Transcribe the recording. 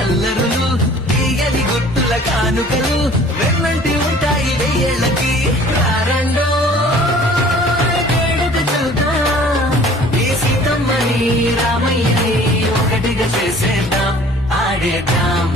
అల్లరులు తీయని గుట్టుల కానుకలు వెన్నంటి ఉంటాయి వెయ్యేళ్ళకి రారండో వేడుక చూద్దాం ఈ సీతమ్మని రామయ్యని ఒకటిగా చేసేద్దాం ఆడేద్దాం